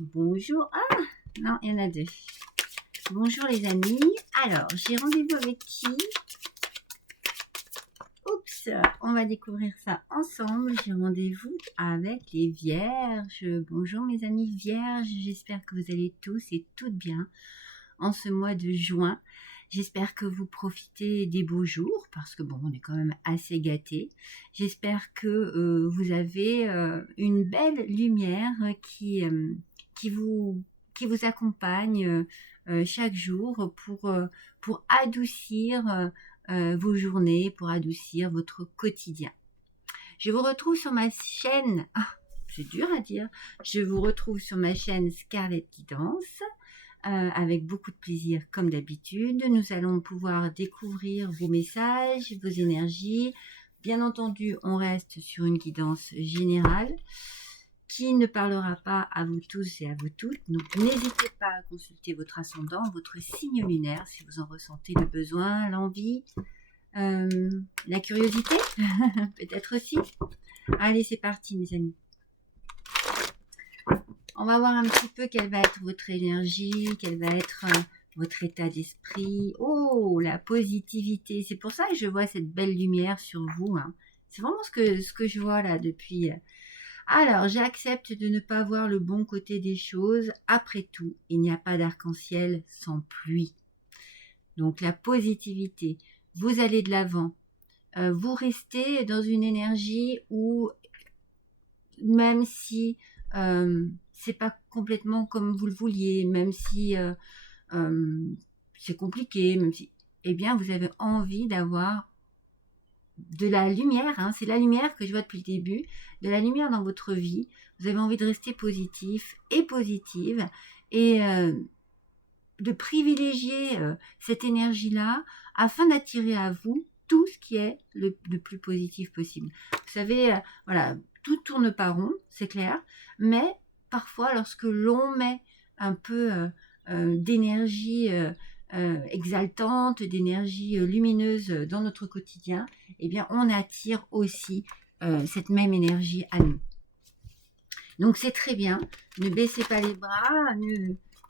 Bonjour. Ah, non, il y en a deux. Bonjour les amis. Alors, j'ai rendez-vous avec qui? Oups, on va découvrir ça ensemble. J'ai rendez-vous avec les vierges. Bonjour mes amis vierges. J'espère que vous allez tous et toutes bien en ce mois de juin. J'espère que vous profitez des beaux jours parce que bon, on est quand même assez gâtés. J'espère que vous avez une belle lumière qui vous accompagne chaque jour pour adoucir vos journées, pour adoucir votre quotidien. Je vous retrouve sur ma chaîne, c'est dur à dire, je vous retrouve sur ma chaîne Scarlett Guidance. Avec beaucoup de plaisir comme d'habitude. Nous allons pouvoir découvrir vos messages, vos énergies. Bien entendu, on reste sur une guidance générale qui ne parlera pas à vous tous et à vous toutes. Donc n'hésitez pas à consulter votre ascendant, votre signe lunaire si vous en ressentez le besoin, l'envie, la curiosité, peut-être aussi. Allez, c'est parti mes amis. On va voir un petit peu quelle va être votre énergie, quel va être votre état d'esprit. Oh, la positivité. C'est pour ça que je vois cette belle lumière sur vous. Hein. C'est vraiment ce que je vois là depuis. Alors, j'accepte de ne pas voir le bon côté des choses. Après tout, il n'y a pas d'arc-en-ciel sans pluie. Donc, la positivité. Vous allez de l'avant. Vous restez dans une énergie où, même si c'est pas complètement comme vous le vouliez, même si c'est compliqué, même si, eh bien, vous avez envie d'avoir de la lumière, hein, c'est la lumière que je vois depuis le début, de la lumière dans votre vie. Vous avez envie de rester positif et positive et de privilégier cette énergie-là afin d'attirer à vous tout ce qui est le plus positif possible. Vous savez, voilà, tout tourne pas rond, c'est clair, mais parfois, lorsque l'on met un peu d'énergie exaltante, d'énergie lumineuse dans notre quotidien, eh bien, on attire aussi cette même énergie à nous. Donc, c'est très bien. Ne baissez pas les bras.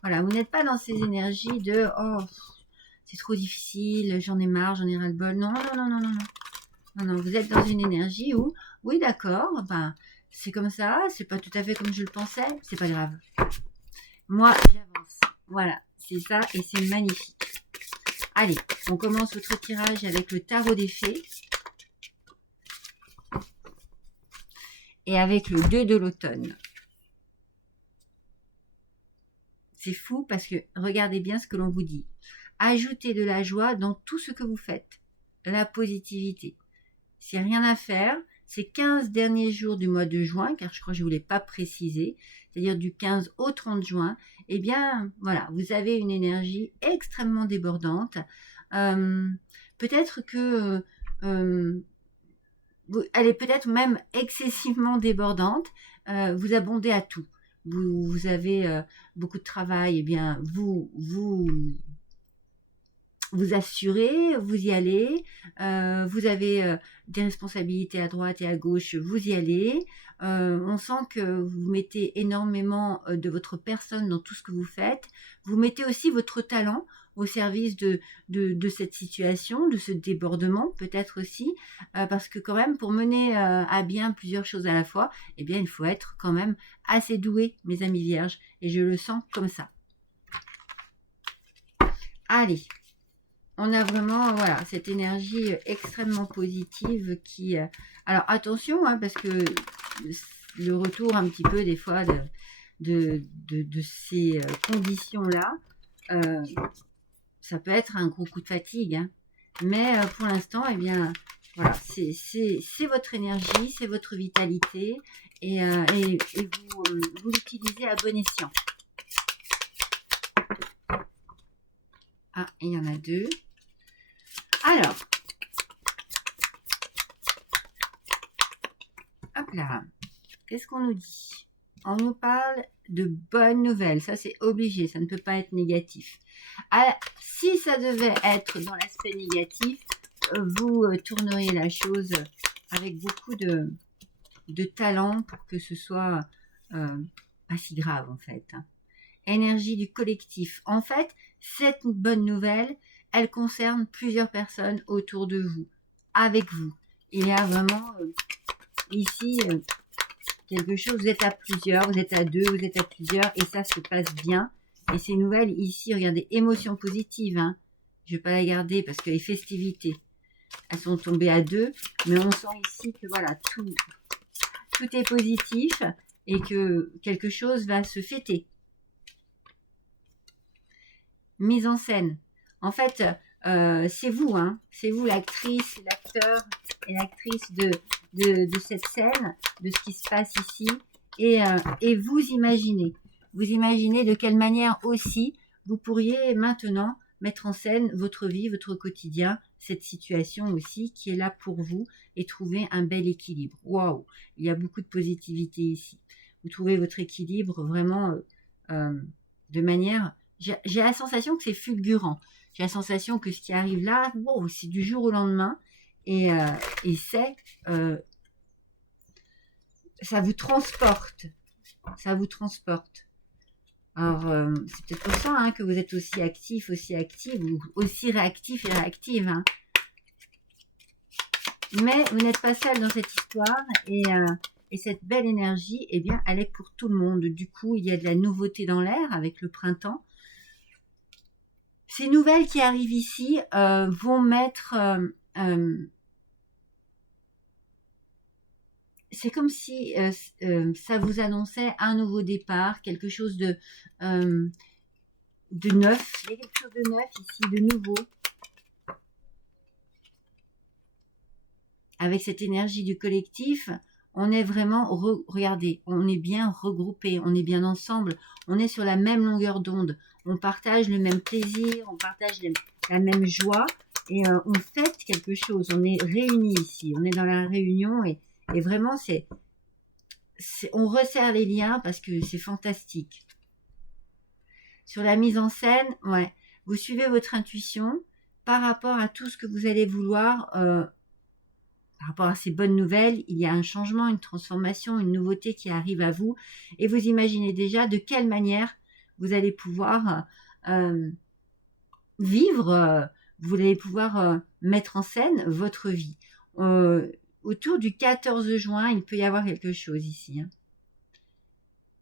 Voilà, vous n'êtes pas dans ces énergies de « Oh, c'est trop difficile, j'en ai marre, j'en ai ras-le-bol. » Non, non, non, non, non, non. Non, non, vous êtes dans une énergie où, oui, d'accord, ben, c'est comme ça, c'est pas tout à fait comme je le pensais, c'est pas grave. Moi, j'avance. Voilà, c'est ça et c'est magnifique. Allez, on commence votre tirage avec le tarot des fées. Et avec le 2 de l'automne. C'est fou parce que regardez bien ce que l'on vous dit. Ajoutez de la joie dans tout ce que vous faites. La positivité. S'il n'y a rien à faire, ces 15 derniers jours du mois de juin, car je crois que je ne vous l'ai pas précisé, c'est-à-dire du 15 au 30 juin, eh bien, voilà, vous avez une énergie extrêmement débordante. Peut-être que elle est peut-être même excessivement débordante. Vous abondez à tout. Vous avez beaucoup de travail, eh bien, vous assurez, vous y allez, vous avez des responsabilités à droite et à gauche, vous y allez. On sent que vous mettez énormément de votre personne dans tout ce que vous faites. Vous mettez aussi votre talent au service de cette situation, de ce débordement peut-être aussi, parce que quand même pour mener à bien plusieurs choses à la fois, eh bien il faut être quand même assez doué, mes amis vierges, et je le sens comme ça. Allez. On a vraiment voilà, cette énergie extrêmement positive qui... alors attention, hein, parce que le retour un petit peu des fois de ces conditions-là, ça peut être un gros coup de fatigue. Hein. Mais pour l'instant, eh bien, voilà, c'est votre énergie, c'est votre vitalité et vous l'utilisez à bon escient. Ah, il y en a deux. Alors, hop là, qu'est-ce qu'on nous dit? On nous parle de bonnes nouvelles, ça c'est obligé, ça ne peut pas être négatif. Alors, si ça devait être dans l'aspect négatif, vous tourneriez la chose avec beaucoup de talent pour que ce soit pas si grave en fait. Énergie du collectif. En fait, cette bonne nouvelle, elle concerne plusieurs personnes autour de vous, avec vous. Il y a vraiment ici quelque chose, vous êtes à plusieurs, vous êtes à deux, vous êtes à plusieurs, et ça se passe bien. Et ces nouvelles ici, regardez, émotions positives, hein. Je vais pas la garder parce que les festivités, elles sont tombées à deux, mais on sent ici que voilà, tout est positif et que quelque chose va se fêter. Mise en scène. En fait, c'est vous, hein, c'est vous l'actrice, l'acteur et l'actrice de cette scène, de ce qui se passe ici, et vous imaginez de quelle manière aussi vous pourriez maintenant mettre en scène votre vie, votre quotidien, cette situation aussi qui est là pour vous et trouver un bel équilibre. Waouh, il y a beaucoup de positivité ici. Vous trouvez votre équilibre vraiment de manière... J'ai la sensation que c'est fulgurant. J'ai la sensation que ce qui arrive là, wow, c'est du jour au lendemain et c'est... ça vous transporte. Ça vous transporte. Alors, c'est peut-être pour ça hein, que vous êtes aussi actif, aussi active, ou aussi réactif et réactive. Hein. Mais vous n'êtes pas seul dans cette histoire et cette belle énergie, eh bien, elle est pour tout le monde. Du coup, il y a de la nouveauté dans l'air avec le printemps. Ces nouvelles qui arrivent ici vont mettre... c'est comme si ça vous annonçait un nouveau départ, quelque chose de neuf. Il y a quelque chose de neuf ici, de nouveau. Avec cette énergie du collectif, on est vraiment, regardez, on est bien regroupés, on est bien ensemble, on est sur la même longueur d'onde, on partage le même plaisir, on partage la même joie et on fête quelque chose, on est réunis ici, on est dans la réunion et vraiment on resserre les liens parce que c'est fantastique. Sur la mise en scène, ouais, vous suivez votre intuition par rapport à tout ce que vous allez vouloir. Par rapport à ces bonnes nouvelles, il y a un changement, une transformation, une nouveauté qui arrive à vous et vous imaginez déjà de quelle manière vous allez pouvoir vivre, vous allez pouvoir mettre en scène votre vie. Autour du 14 juin, il peut y avoir quelque chose ici. Hein.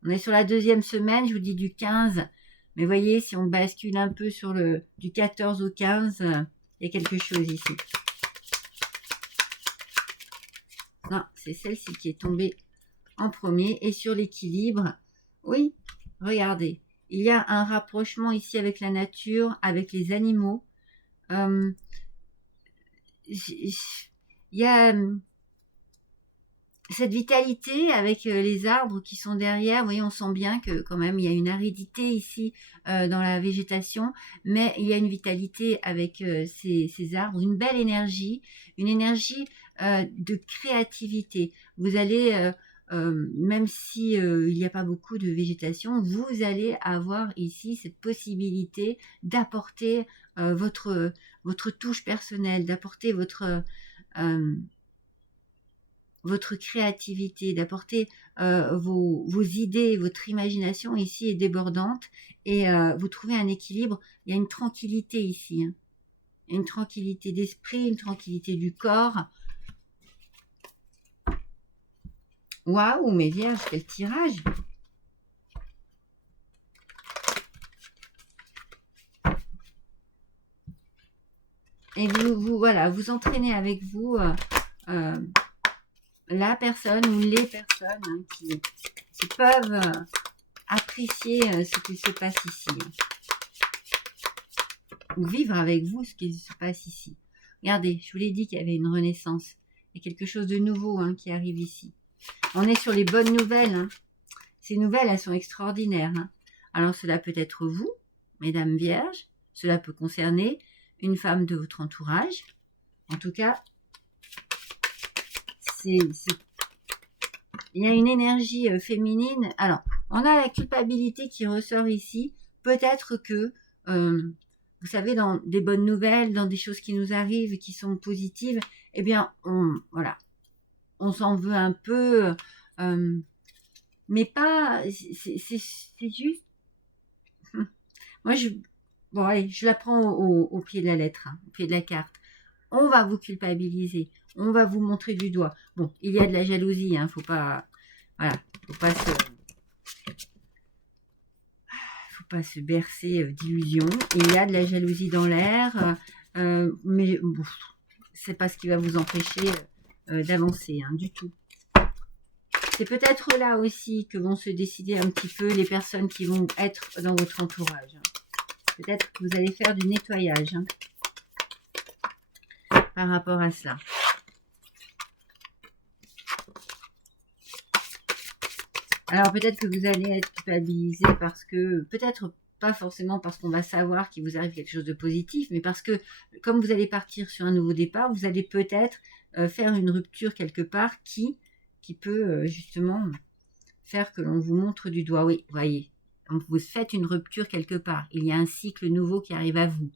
On est sur la deuxième semaine, je vous dis du 15, mais voyez, si on bascule un peu sur du 14 au 15, il y a quelque chose ici. Non, c'est celle-ci qui est tombée en premier. Et sur l'équilibre, oui, regardez. Il y a un rapprochement ici avec la nature, avec les animaux. Il y a cette vitalité avec les arbres qui sont derrière. Vous voyez, on sent bien que quand même, il y a une aridité ici dans la végétation. Mais il y a une vitalité avec ces arbres, une belle énergie, une énergie de créativité. Vous allez, même si il n'y a pas beaucoup de végétation, vous allez avoir ici cette possibilité d'apporter votre touche personnelle, d'apporter votre créativité, d'apporter vos idées, votre imagination ici est débordante et vous trouvez un équilibre. Il y a une tranquillité ici, hein. Une tranquillité d'esprit, une tranquillité du corps. Waouh, mes vierges, quel tirage! Et voilà, vous entraînez avec vous la personne ou les personnes hein, qui peuvent apprécier ce qui se passe ici. Ou vivre avec vous ce qui se passe ici. Regardez, je vous l'ai dit qu'il y avait une renaissance. Il y a quelque chose de nouveau hein, qui arrive ici. On est sur les bonnes nouvelles. Hein. Ces nouvelles, elles sont extraordinaires. Hein. Alors, cela peut être vous, mesdames vierges. Cela peut concerner une femme de votre entourage. En tout cas, il y a une énergie féminine. Alors, on a la culpabilité qui ressort ici. Peut-être que, vous savez, dans des bonnes nouvelles, dans des choses qui nous arrivent et qui sont positives, eh bien, voilà, on s'en veut un peu. mais pas, c'est juste, moi bon allez, je la prends au pied de la lettre, hein, au pied de la carte. On va vous culpabiliser, on va vous montrer du doigt. Bon, il y a de la jalousie, hein, faut pas, voilà, faut pas se bercer d'illusions. Il y a de la jalousie dans l'air, mais bon, c'est pas ce qui va vous empêcher d'avancer, hein, du tout. C'est peut-être là aussi que vont se décider un petit peu les personnes qui vont être dans votre entourage. Peut-être que vous allez faire du nettoyage, hein, par rapport à cela. Alors peut-être que vous allez être culpabilisé parce que, peut-être pas forcément parce qu'on va savoir qu'il vous arrive quelque chose de positif, mais parce que comme vous allez partir sur un nouveau départ, vous allez peut-être faire une rupture quelque part qui peut justement faire que l'on vous montre du doigt. Oui, voyez, vous faites une rupture quelque part. Il y a un cycle nouveau qui arrive à vous.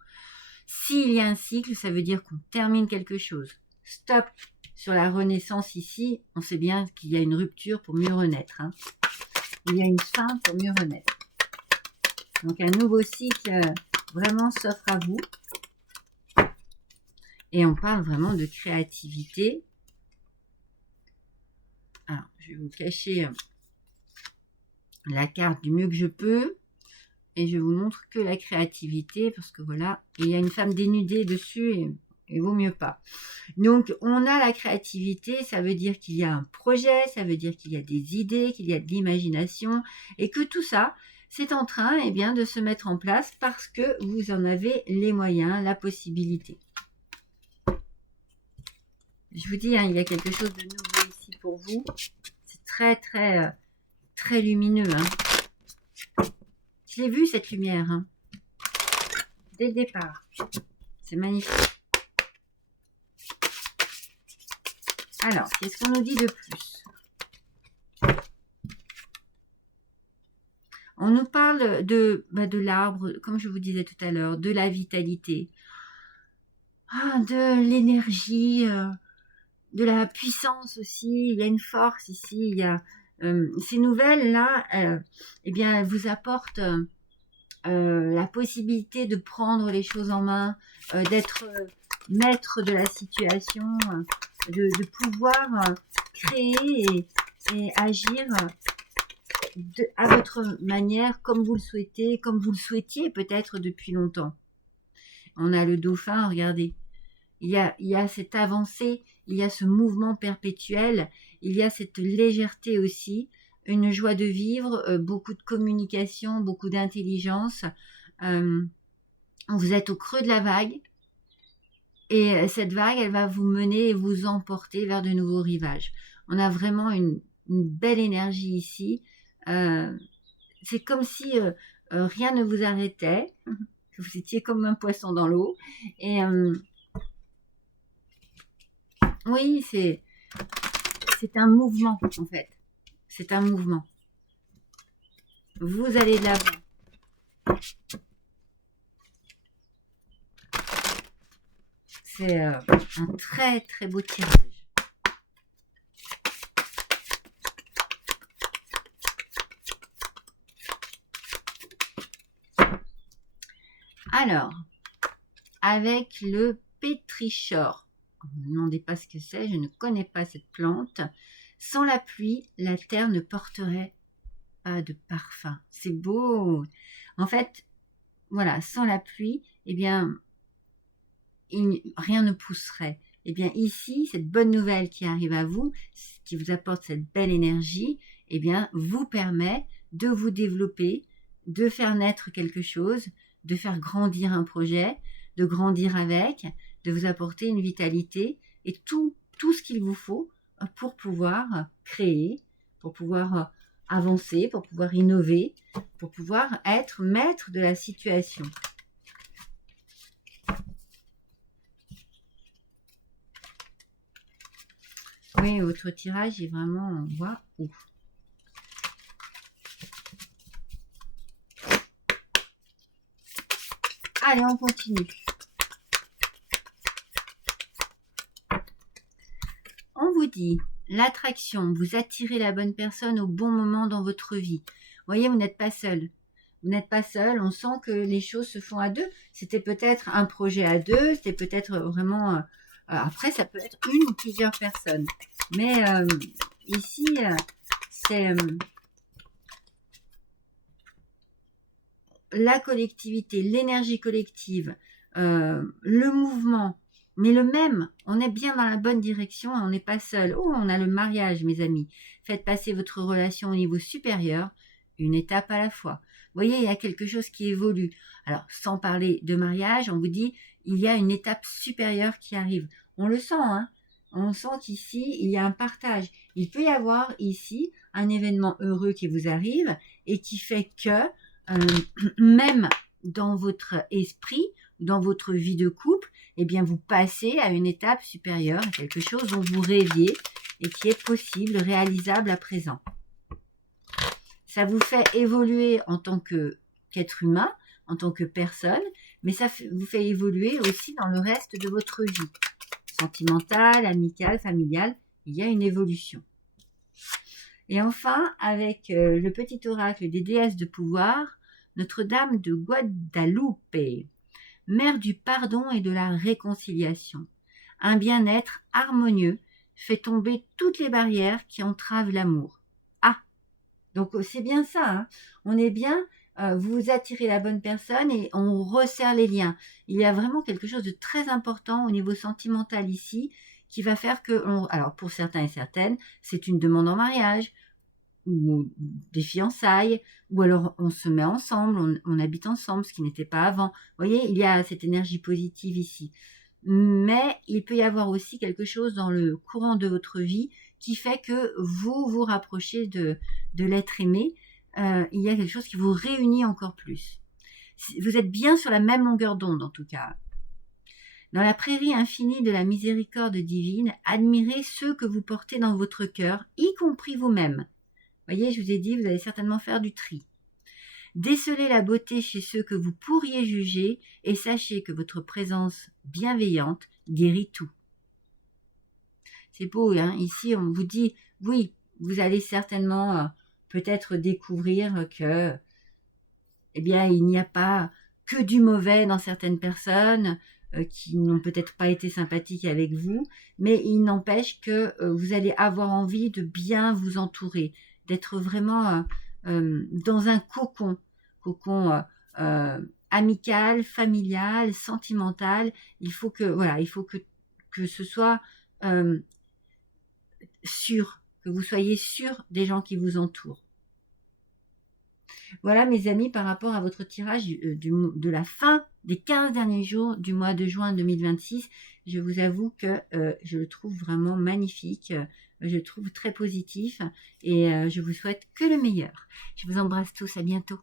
S'il y a un cycle, ça veut dire qu'on termine quelque chose. Stop sur la renaissance ici. On sait bien qu'il y a une rupture pour mieux renaître, hein. Il y a une fin pour mieux renaître. Donc un nouveau cycle vraiment s'offre à vous. Et on parle vraiment de créativité. Alors, je vais vous cacher la carte du mieux que je peux. Et je vous montre que la créativité, parce que voilà, il y a une femme dénudée dessus et il vaut mieux pas. Donc, on a la créativité, ça veut dire qu'il y a un projet, ça veut dire qu'il y a des idées, qu'il y a de l'imagination, et que tout ça, c'est en train bien, de se mettre en place parce que vous en avez les moyens, la possibilité. Je vous dis, hein, il y a quelque chose de nouveau ici pour vous. C'est très, très, très lumineux, hein. Je l'ai vu, cette lumière, hein, dès le départ. C'est magnifique. Alors, qu'est-ce qu'on nous dit de plus? On nous parle de l'arbre, comme je vous disais tout à l'heure, de la vitalité, de l'énergie, de la puissance aussi. Il y a une force ici. Il y a ces nouvelles-là, eh bien, elles vous apportent la possibilité de prendre les choses en main, d'être maître de la situation, de pouvoir créer et agir à votre manière, comme vous le souhaitez, comme vous le souhaitiez peut-être depuis longtemps. On a le dauphin, regardez. Il y a cette avancée, il y a ce mouvement perpétuel, il y a cette légèreté aussi, une joie de vivre, beaucoup de communication, beaucoup d'intelligence. Vous êtes au creux de la vague et cette vague, elle va vous mener et vous emporter vers de nouveaux rivages. On a vraiment une belle énergie ici. C'est comme si rien ne vous arrêtait, que vous étiez comme un poisson dans l'eau. Et oui, c'est un mouvement en fait. C'est un mouvement. Vous allez de l'avant. C'est un très très beau tirage. Alors, avec le pétrichor. Ne me demandez pas ce que c'est, je ne connais pas cette plante. Sans la pluie, la terre ne porterait pas de parfum. C'est beau. En fait, voilà, sans la pluie, eh bien, rien ne pousserait. Eh bien, ici, cette bonne nouvelle qui arrive à vous, qui vous apporte cette belle énergie, eh bien, vous permet de vous développer, de faire naître quelque chose, de faire grandir un projet, de grandir avec, de vous apporter une vitalité et tout ce qu'il vous faut pour pouvoir créer, pour pouvoir avancer, pour pouvoir innover, pour pouvoir être maître de la situation. Oui, votre tirage est vraiment waouh. Allez, on continue. On vous dit l'attraction, vous attirez la bonne personne au bon moment dans votre vie. Vous voyez, vous n'êtes pas seul. Vous n'êtes pas seul, on sent que les choses se font à deux. C'était peut-être un projet à deux, c'était peut-être vraiment... après, ça peut être une ou plusieurs personnes. Mais ici, c'est la collectivité, l'énergie collective, le mouvement, mais le même. On est bien dans la bonne direction et on n'est pas seul. Oh, on a le mariage, mes amis. Faites passer votre relation au niveau supérieur, une étape à la fois. Vous voyez, il y a quelque chose qui évolue. Alors, sans parler de mariage, on vous dit, il y a une étape supérieure qui arrive. On le sent, hein. On sent qu'ici, il y a un partage. Il peut y avoir ici un événement heureux qui vous arrive et qui fait que, même dans votre esprit, dans votre vie de couple, eh bien, vous passez à une étape supérieure, à quelque chose dont vous rêviez et qui est possible, réalisable à présent. Ça vous fait évoluer en tant qu'être humain, en tant que personne, mais ça vous fait évoluer aussi dans le reste de votre vie. Sentimentale, amicale, familiale, il y a une évolution. Et enfin, avec le petit oracle des déesses de pouvoir, Notre-Dame de Guadalupe, mère du pardon et de la réconciliation. Un bien-être harmonieux fait tomber toutes les barrières qui entravent l'amour. Donc, c'est bien ça, hein. On est bien, vous attirez la bonne personne et on resserre les liens. Il y a vraiment quelque chose de très important au niveau sentimental ici qui va faire que, alors pour certains et certaines, c'est une demande en mariage ou des fiançailles, ou alors on se met ensemble, on habite ensemble, ce qui n'était pas avant. Vous voyez, il y a cette énergie positive ici. Mais il peut y avoir aussi quelque chose dans le courant de votre vie qui fait que vous vous rapprochez de l'être aimé. Il y a quelque chose qui vous réunit encore plus. Vous êtes bien sur la même longueur d'onde en tout cas. Dans la prairie infinie de la miséricorde divine, admirez ceux que vous portez dans votre cœur, y compris vous-même. Vous voyez, je vous ai dit, vous allez certainement faire du tri. Décelez la beauté chez ceux que vous pourriez juger et sachez que votre présence bienveillante guérit tout. C'est beau, hein. Ici, on vous dit, oui, vous allez certainement peut-être découvrir que, eh bien, il n'y a pas que du mauvais dans certaines personnes qui n'ont peut-être pas été sympathiques avec vous, mais il n'empêche que vous allez avoir envie de bien vous entourer, d'être vraiment dans un cocon amical, familial, sentimental. Il faut que ce soit sûr, que vous soyez sûr des gens qui vous entourent. Voilà mes amis, par rapport à votre tirage de la fin des 15 derniers jours du mois de juin 2026, je vous avoue que je le trouve vraiment magnifique, je le trouve très positif et je vous souhaite que le meilleur. Je vous embrasse tous, à bientôt.